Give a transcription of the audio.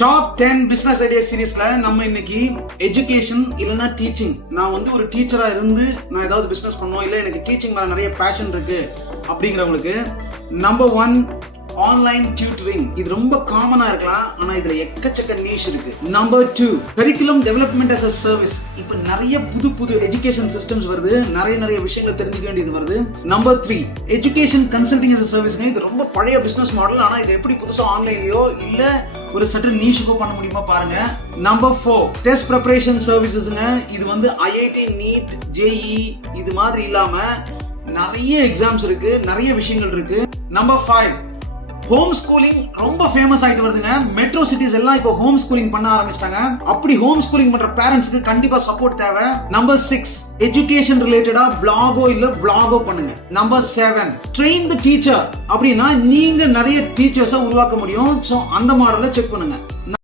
Top 10 business idea சீரீஸ்ல நம்ம இன்னைக்கு எஜுகேஷன் இல்லைன்னா டீச்சிங். நான் வந்து ஒரு டீச்சரா இருந்து நான் ஏதாவது பிசினஸ் பண்ணோம், இல்லை எனக்கு டீச்சிங் மேல நிறைய பேஷன் இருக்கு அப்படிங்கிறவங்களுக்கு நம்பர் 1 ஆன்லைன் டியூட்டரிங். இது ரொம்ப காமனா இருக்கலாம், ஆனா இதுல எக்கச்சக்க நீஷ் இருக்கு. Number 2 curriculum development as a service. இப்போ நிறைய புது எஜுகேஷன் சிஸ்டம்ஸ் வருது, நிறைய விஷயங்கள் தெரிஞ்சுக்க வேண்டியது வருது. Number 3 education consulting as a சர்வீஸ்ங்க. இது ரொம்ப பழைய பிசினஸ் மாடல், ஆனா இது எப்படி புதுசா ஆன்லைன்லயோ இல்ல ஒரு சர்டன் நீஷுக்கோ பண்ண முடியுமா பாருங்க. நம்பர் 4 டெஸ்ட் ப்ரிப்பரேஷன் சர்வீசஸ்ங்க. இது வந்து ஐஐடி, நீட், ஜேஇ இது மாதிரி இல்லாம நிறைய எக்ஸாம்ஸ் இருக்கு, நிறைய விஷயங்கள் இருக்கு. நம்பர் 5 ஹோம் ஸ்கூலிங் ரொம்ப ஃபேமஸ் ஆயிட்டு வருதுங்க. மெட்ரோ சிட்டிஸ் எல்லாம் இப்போ ஹோம் ஸ்கூலிங் பண்ண ஆரம்பிச்சிட்டாங்க. அப்படி ஹோம் ஸ்கூலிங் பண்ற பேரண்ட்ஸ்க்கு கண்டிப்பா சப்போர்ட் தேவை. நம்பர் 6 எஜுகேஷன் ரிலேட்டடா பிளாகோ இல்ல vlogஓ பண்ணுங்க. நம்பர் 7 ட்ரெயின் தி டீச்சர். அப்படின்னா நீங்க நிறைய டீச்சர்ஸை உருவாக்க முடியும். சோ அந்த மாடலை செக் பண்ணுங்க.